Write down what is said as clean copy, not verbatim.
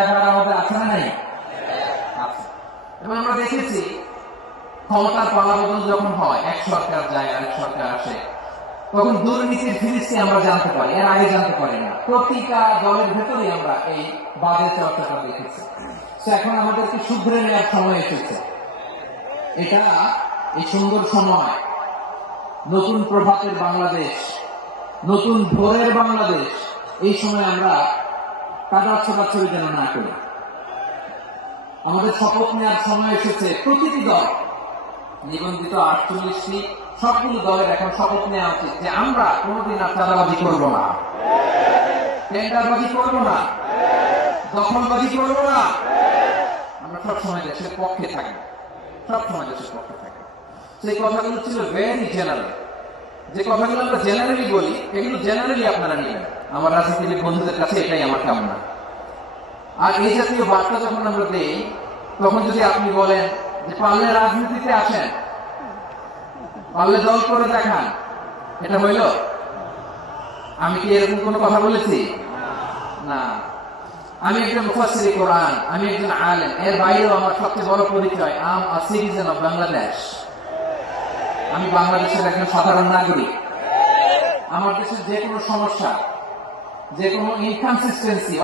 দায়ভার আমাদের আছে না নাই? আছে। এবং আমরা দেখেছি ক্ষমতার পালাবদল যখন হয়, এক সরকার যায় আরেক সরকার আসে, তখন দুর্নীতির ফিরিস্তি আমরা জানতে পারি, এর আগে জানতে পারি না। প্রতিটা দলের ভেতরে আমরা এই বাজে চর্চাটা দেখেছি। এখন আমাদেরকে শুধরে নেওয়ার সময় এসেছে। এটা এই সুন্দর সময়, নতুন প্রভাতের বাংলাদেশ, নতুন ভোরের বাংলাদেশ, এই সময় আমরা কাদা ছোটাছড়ি যেন না করি। আমাদের শপথ নেওয়ার সময় এসেছে। প্রতিটি দল, নিবন্ধিত 48টি সবগুলো দলের এখন শপথ নেওয়া উচিত যে আমরা কোনোদিন আর চাঁদাবাজি করবো না, টেন্ডারবাজি করবো না, দখলবাজি করবো না। আমরা সবসময় দেশের পক্ষে থাকি, সবসময় দেশের পক্ষে থাকি। সেই কথাগুলো ছিল ভেরি জেনারেল। যে কথাগুলো আমরা জেনারেলি বলি, এগুলো জেনারেলি আপনারা নিবেন। আমার রাজনীতিবিদ বন্ধুদের কাছে এটাই আমার কামনা। আর এই জাতীয় বার্তা যখন আমরা দেই, তখন যদি আপনি বলেন যে পারলে রাজনীতিতে আসেন, পারলে দল করে দেখান, এটা হইল? আমি কি এরকম কোনো কথা বলেছি? না। আমি একজন মুফাসসিরে কোরআন, আমি একজন আলেম, এর বাইরেও আমার সবচেয়ে বড় পরিচয় আম আ সিটিজেন অফ বাংলাদেশ। আমি বাংলাদেশের একজন সাধারণ নাগরিক। আমার দেশের যে কোনো সমস্যা, যে কোনো ইনকনসিস্টেন্সি